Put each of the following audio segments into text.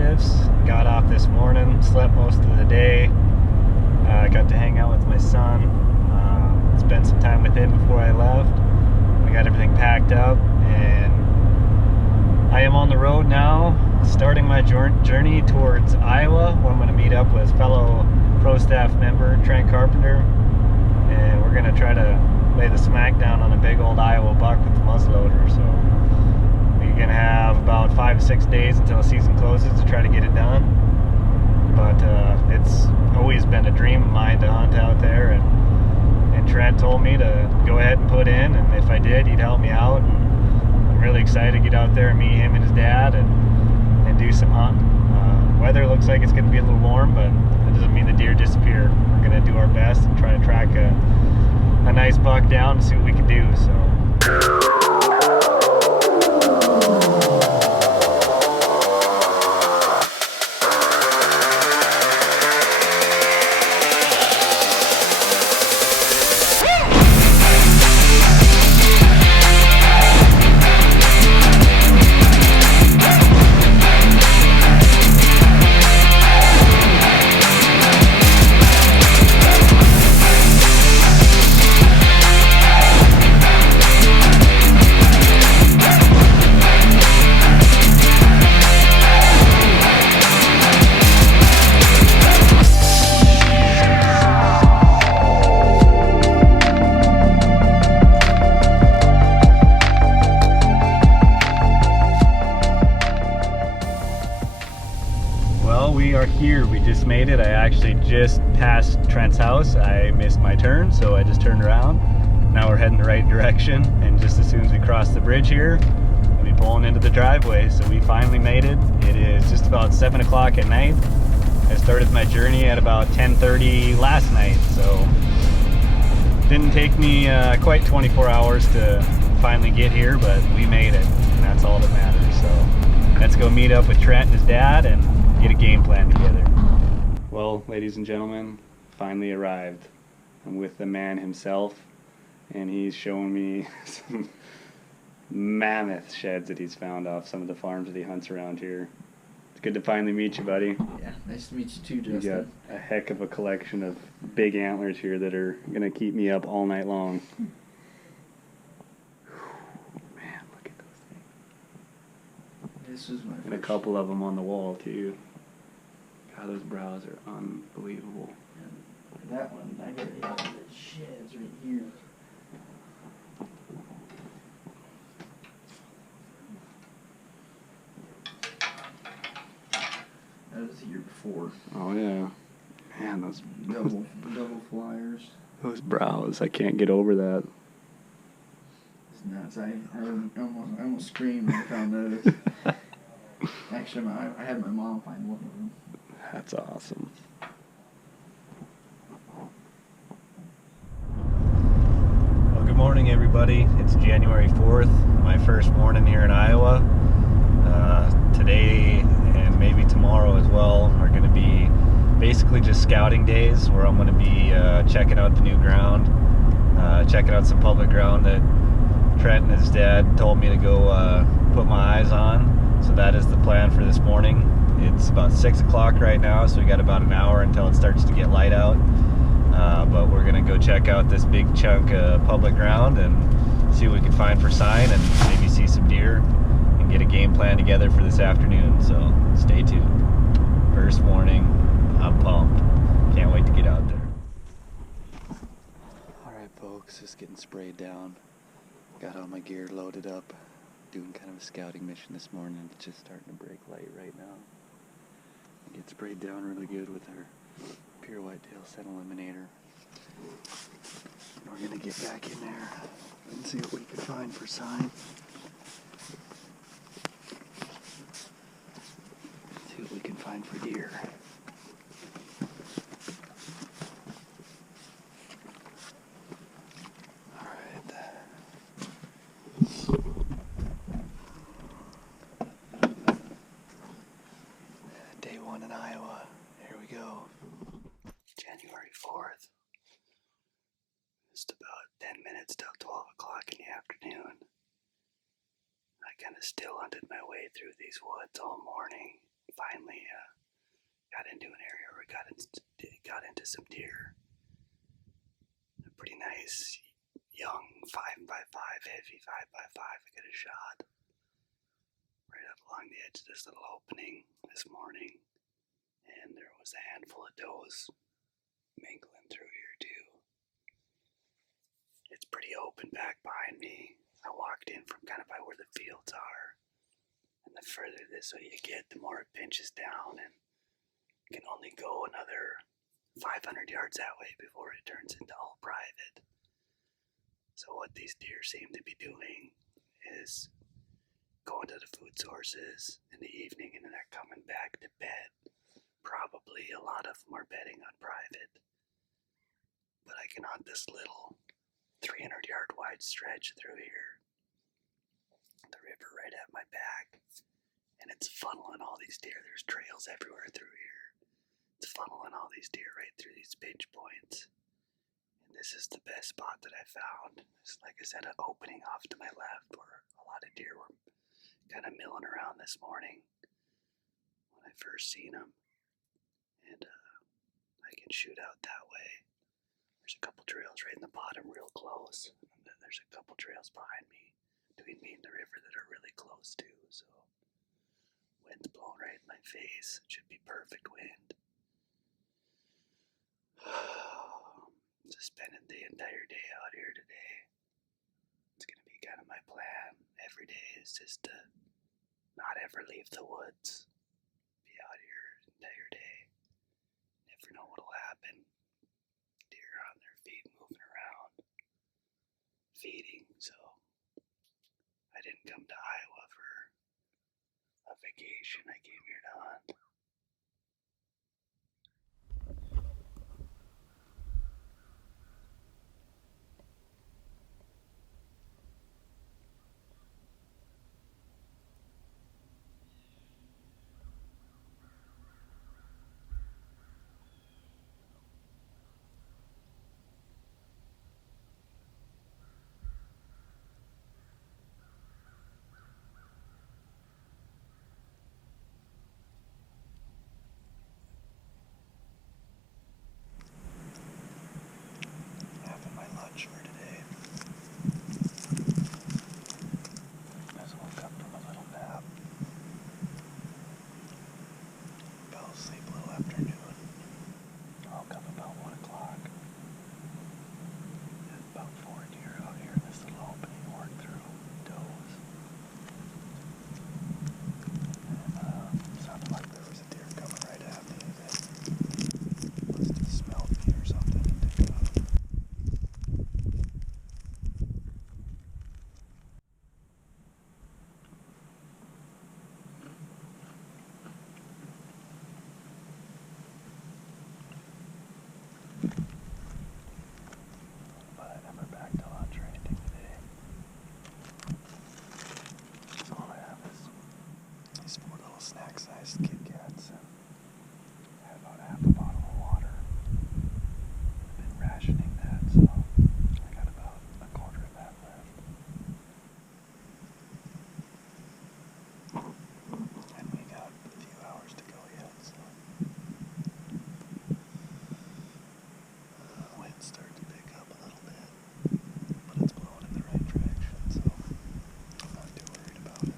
shifts. Got off this morning, slept most of the day. Got to hang out with my son. Spent some time with him before I left. We got everything packed up, and I am on the road now, starting my journey towards Iowa, where I'm going to meet up with fellow pro staff member Trent Carpenter, and we're going to try to lay the smack down on a big old Iowa buck with the muzzleloader. So we're going to have about 5 to 6 days until the season closes to try to get it done. But it's always been a dream of mine to hunt out there, and Trent told me to go ahead and put in, and if I did, he'd help me out. And I'm really excited to get out there and meet him and his dad and do some hunting. Weather looks like it's going to be a little warm, but that doesn't mean the deer disappear. We're going to do our best and try to track a nice buck down and see what we can do. So. We are here. We just made it. I actually just passed Trent's house. I missed my turn, so I just turned around. Now we're heading the right direction, and just as soon as we cross the bridge here, we'll be pulling into the driveway. So we finally made it. It is just about 7 o'clock at night. I started my journey at about 10:30 last night, so didn't take me quite 24 hours to finally get here, but we made it, and that's all that matters. So let's go meet up with Trent and his dad and get a game plan together. Well, ladies and gentlemen, finally arrived. I'm with the man himself, and he's showing me some mammoth sheds that he's found off some of the farms that he hunts around here. It's good to finally meet you, buddy. Yeah, nice to meet you too, Justin. You got a heck of a collection of big antlers here that are going to keep me up all night long. Man, look at those things. This was my And a couple of them on the wall, too. God, those brows are unbelievable. And that one, I got it out of the sheds right here. That was the year before. Oh, yeah. Man, those Double flyers. Those brows, I can't get over that. It's nuts. I almost screamed when I found those. Actually, I had my mom find one of them. That's awesome. Well, good morning, everybody. It's January 4th, my first morning here in Iowa. Today and maybe tomorrow as well are going to be basically just scouting days where I'm going to be checking out the new ground, checking out some public ground that Trent and his dad told me to go put my eyes on. So that is the plan for this morning. It's about 6 o'clock right now, so we got about an hour until it starts to get light out. But we're gonna go check out this big chunk of public ground and see what we can find for sign and maybe see some deer and get a game plan together for this afternoon. So stay tuned. First morning, I'm pumped. Can't wait to get out there. All right, folks, just getting sprayed down. Got all my gear loaded up. Doing kind of a scouting mission this morning. It's just starting to break light right now. Get sprayed down really good with our pure whitetail scent eliminator. We're gonna get back in there and see what we can find for sign. See what we can find for deer. Just about 10 minutes till 12 o'clock in the afternoon. I kind of still hunted my way through these woods all morning. finally got into an area where we got into some deer. A pretty nice young 5x5, heavy 5x5. I got a shot right up along the edge of this little opening this morning, and there was a handful of does mingling through here too. It's pretty open back behind me. I walked in from kind of by where the fields are, and the further this way you get, the more it pinches down, and you can only go another 500 yards that way before it turns into all private. So what these deer seem to be doing is going to the food sources in the evening, and then they're coming back to bed. Probably a lot of them are bedding on private. But I can hunt this little 300-yard wide stretch through here. The river right at my back. And it's funneling all these deer. There's trails everywhere through here. It's funneling all these deer right through these pinch points. And this is the best spot that I found. It's, like I said, an opening off to my left where a lot of deer were kind of milling around this morning when I first seen them. And I can shoot out that way. There's a couple trails right in the bottom real close. And then there's a couple trails behind me, between me and the river, that are really close too. So wind's blowing right in my face. It should be perfect wind. Just spending the entire day out here today. It's going to be kind of my plan. Every day is just to not ever leave the woods. Be out here the entire day. Never know what'll happen. Deer on their feet moving around, feeding. So I didn't come to Iowa for a vacation. I came here to hunt. Having my lunch for today. Just woke up from a little nap. Fell asleep a little afternoon. Woke up about 1 o'clock. There's about 4 deer out here in this little opening to work through. Does. And sounded like there was a deer coming right at me that must have smelled me or something and took off. But I never backed to lunch or anything today. So all I have is these 4 little snack-sized Kit Kats, and I had about half a bottle of water. I've been rationing that, so I got about a quarter of that left. And we got a few hours to go yet, so wind's starting to pick up a little bit, but it's blowing in the right direction, so I'm not too worried about it.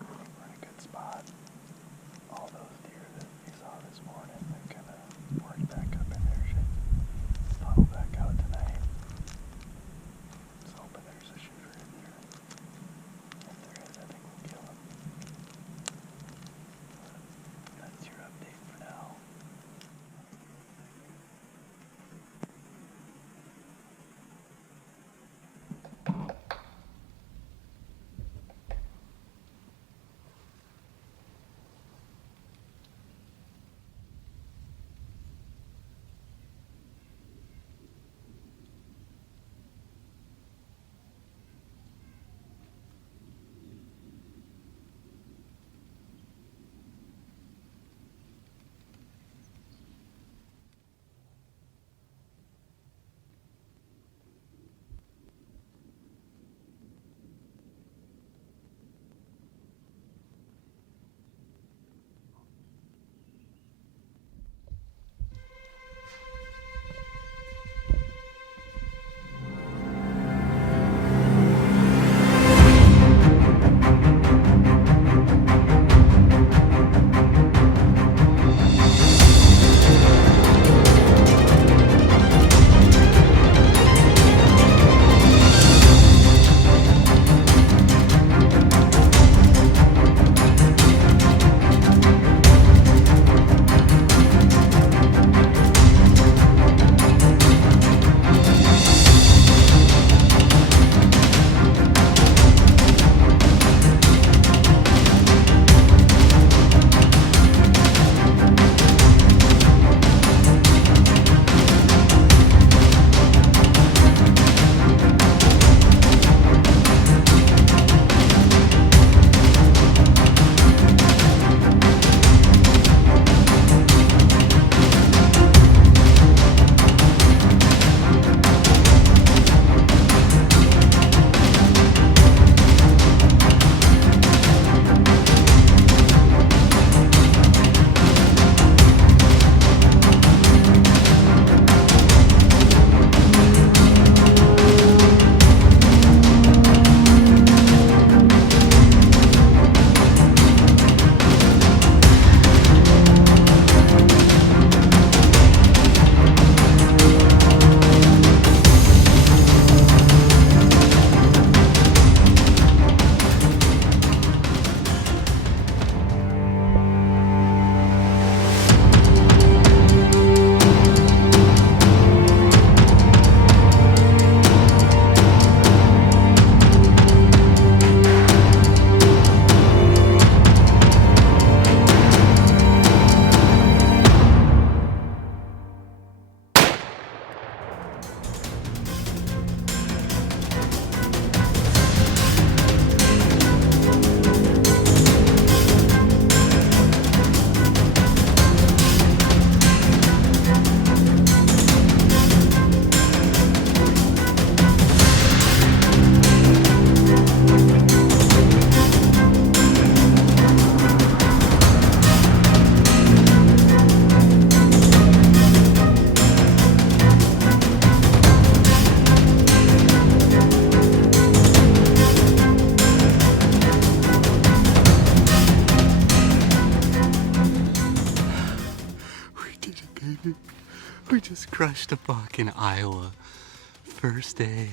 We're in a good We just crushed a buck in Iowa. First day.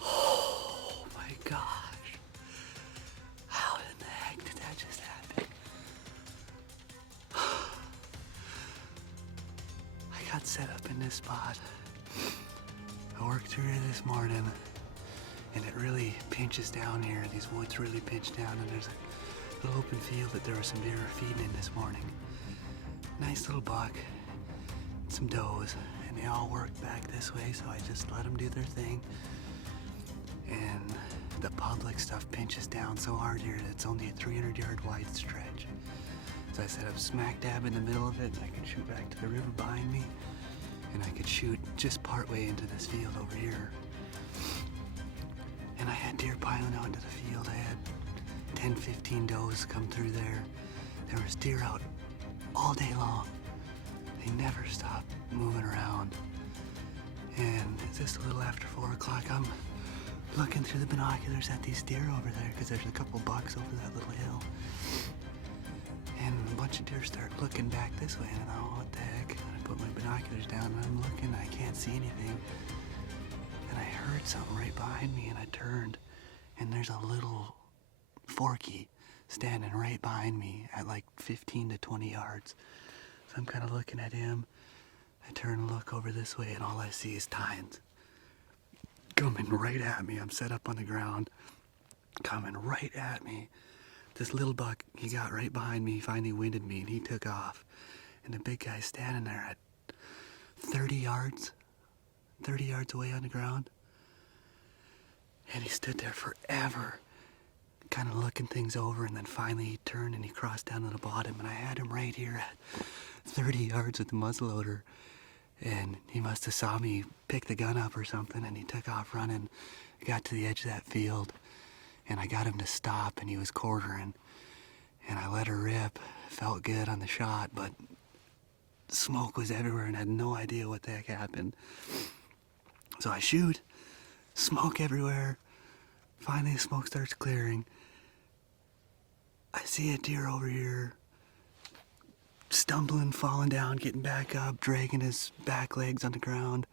Oh my gosh. How in the heck did that just happen? I got set up in this spot. I worked through here this morning, and it really pinches down here. These woods really pinch down, and there's a little open field that there were some deer feeding in this morning. Nice little buck, some does, and they all worked back this way, so I just let them do their thing. And the public stuff pinches down so hard here that it's only a 300-yard wide stretch. So I set up smack dab in the middle of it, and I could shoot back to the river behind me, and I could shoot just part way into this field over here. And I had deer piling out into the field. I had 10, 15 does come through there. There was deer out all day long. They never stopped moving around. And it's just a little after 4 o'clock. I'm looking through the binoculars at these deer over there because there's a couple bucks over that little hill. And a bunch of deer start looking back this way, and I thought, what the heck? And I put my binoculars down, and I'm looking, I can't see anything. And I heard something right behind me, and I turned, and there's a little Forky standing right behind me at like 15 to 20 yards. So I'm kind of looking at him. I turn and look over this way, and all I see is tines coming right at me. I'm set up on the ground, coming right at me. This little buck, he got right behind me, finally winded me, and he took off. And the big guy's standing there at 30 yards away on the ground. And he stood there forever, kind of looking things over, and then finally he turned and he crossed down to the bottom, and I had him right here at 30 yards with the muzzleloader. And he must have saw me pick the gun up or something, and he took off running. I got to the edge of that field, and I got him to stop, and he was quartering, and I let her rip. Felt good on the shot, but smoke was everywhere and I had no idea what the heck happened. So I shoot, smoke everywhere. Finally, smoke starts clearing. I see a deer over here, stumbling, falling down, getting back up, dragging his back legs on the ground.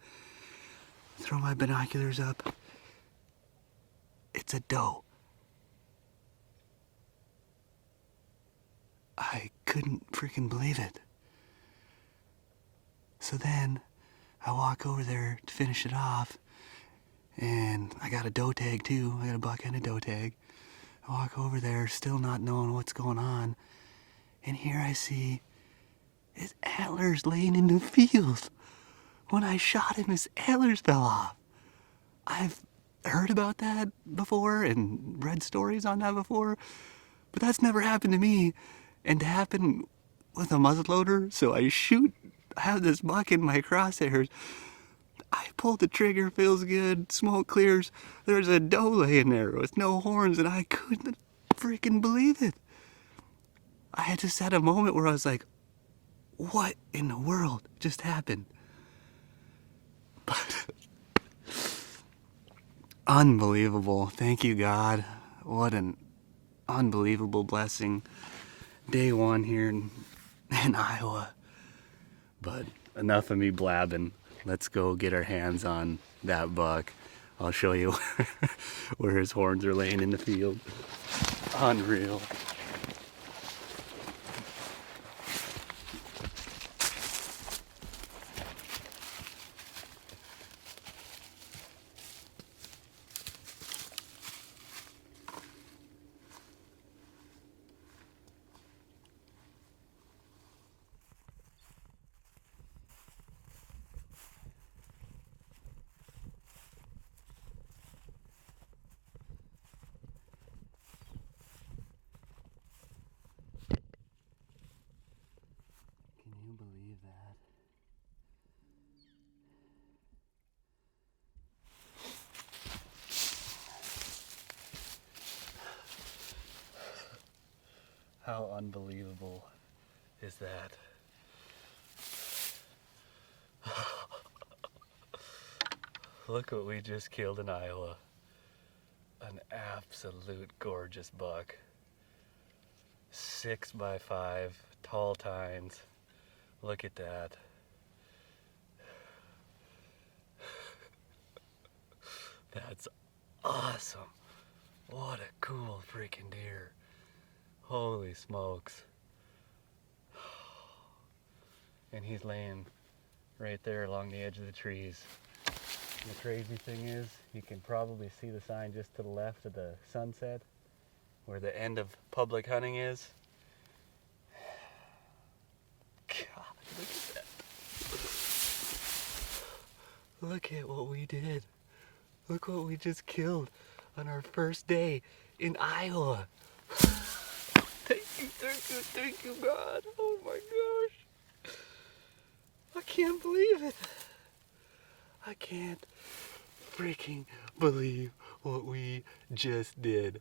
Throw my binoculars up. It's a doe. I couldn't freaking believe it. So then I walk over there to finish it off, and I got a doe tag too. I got a buck and a doe tag. I walk over there, still not knowing what's going on, and here I see his antlers laying in the field. When I shot him, his antlers fell off. I've heard about that before and read stories on that before, but that's never happened to me. And to happen with a muzzleloader, so I shoot, I have this buck in my crosshairs. I pulled the trigger, feels good, smoke clears. There's a doe laying there with no horns, and I couldn't freaking believe it. I had just had a moment where I was like, what in the world just happened? But unbelievable. Thank you, God. What an unbelievable blessing. Day one here in Iowa. But enough of me blabbing. Let's go get our hands on that buck. I'll show you where his horns are laying in the field. Unreal. Can you believe that? How unbelievable is that? Look what we just killed in Iowa. An absolute gorgeous buck. 6x5, tall tines. Look at that. That's awesome. What a cool freaking deer. Holy smokes. And he's laying right there along the edge of the trees. And the crazy thing is, you can probably see the sign just to the left of the sunset, where the end of public hunting is. God, look at that. Look at what we did. Look what we just killed on our first day in Iowa. Thank you, God. Oh my gosh. I can't believe it. I can't freaking believe what we just did.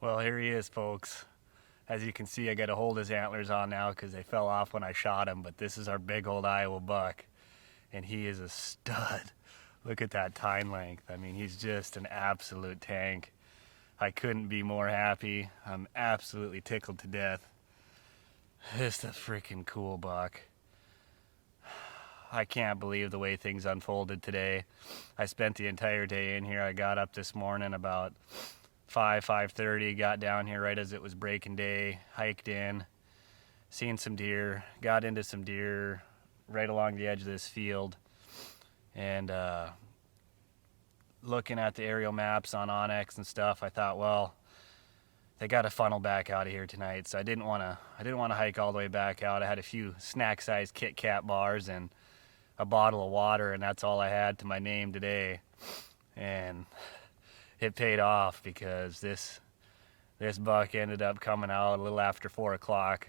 Well, here he is, folks. As you can see, I got to hold his antlers on now because they fell off when I shot him, but this is our big old Iowa buck, and he is a stud. Look at that tine length. I mean, he's just an absolute tank. I couldn't be more happy. I'm absolutely tickled to death. Just a freaking cool buck. I can't believe the way things unfolded today. I spent the entire day in here. I got up this morning about 5:30, got down here right as it was breaking day, hiked in, seen some deer, got into some deer right along the edge of this field, and looking at the aerial maps on Onyx and stuff, I thought, well, they got to funnel back out of here tonight, so I didn't want to hike all the way back out. I had a few snack-sized Kit Kat bars and a bottle of water, and that's all I had to my name today, and it paid off because this buck ended up coming out a little after 4 o'clock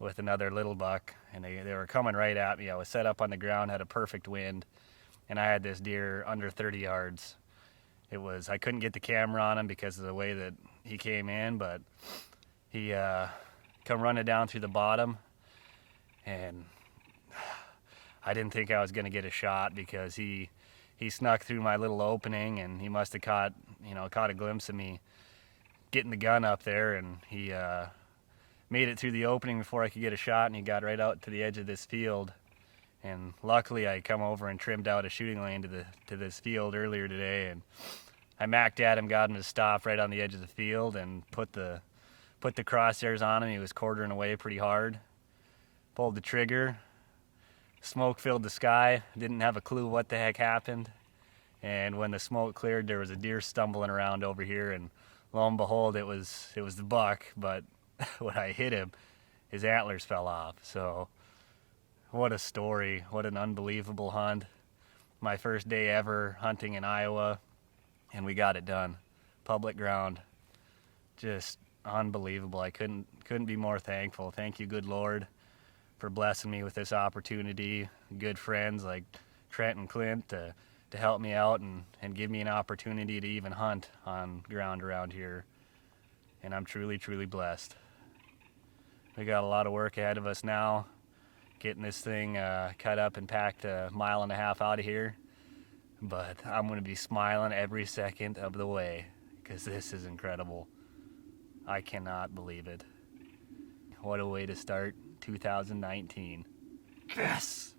with another little buck, and they were coming right at me. I was set up on the ground, had a perfect wind, and I had this deer under 30 yards. I couldn't get the camera on him because of the way that he came in, but he come running down through the bottom, and I didn't think I was going to get a shot because he snuck through my little opening, and he must have caught a glimpse of me getting the gun up there, and he made it through the opening before I could get a shot, and he got right out to the edge of this field. And luckily I come over and trimmed out a shooting lane to this field earlier today, and I macked at him, got him to stop right on the edge of the field, and put the crosshairs on him. He was quartering away pretty hard. Pulled the trigger. Smoke filled the sky. Didn't have a clue what the heck happened. And when the smoke cleared, there was a deer stumbling around over here, and lo and behold, it was the buck. But when I hit him, his antlers fell off. So what a story. What an unbelievable hunt. My first day ever hunting in Iowa, and we got it done. Public ground. Just unbelievable. I couldn't be more thankful. Thank you, good Lord, for blessing me with this opportunity. Good friends like Trent and Clint to help me out and give me an opportunity to even hunt on ground around here. And I'm truly, truly blessed. We got a lot of work ahead of us now, getting this thing cut up and packed a 1.5 miles out of here. But I'm going to be smiling every second of the way because this is incredible. I cannot believe it. What a way to start 2019. Yes!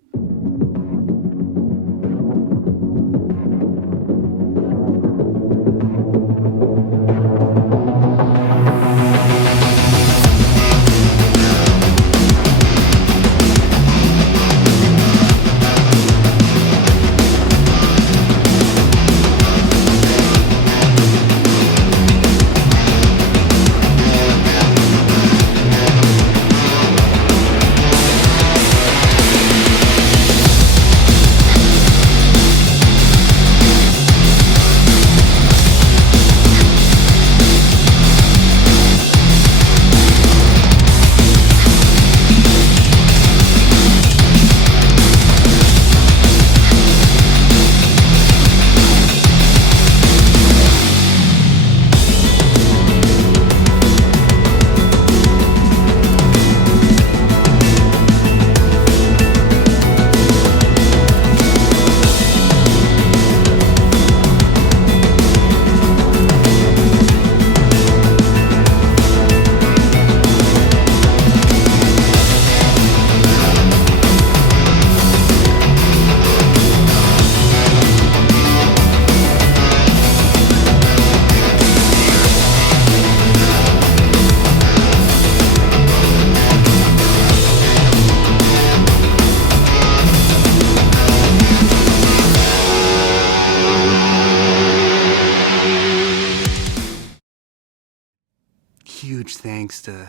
huge thanks to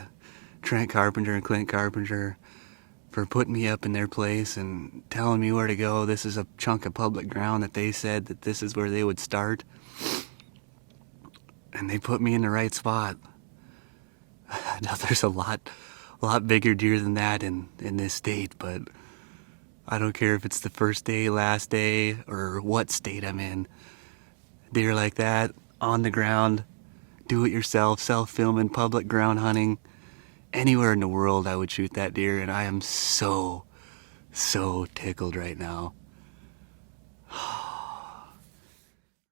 Trent Carpenter and Clint Carpenter for putting me up in their place and telling me where to go. This is a chunk of public ground that they said that this is where they would start. And they put me in the right spot. Now there's a lot bigger deer than that in this state, but I don't care if it's the first day, last day, or what state I'm in. Deer like that, on the ground, do it yourself, self-filming, public ground hunting. Anywhere in the world I would shoot that deer, and I am so tickled right now.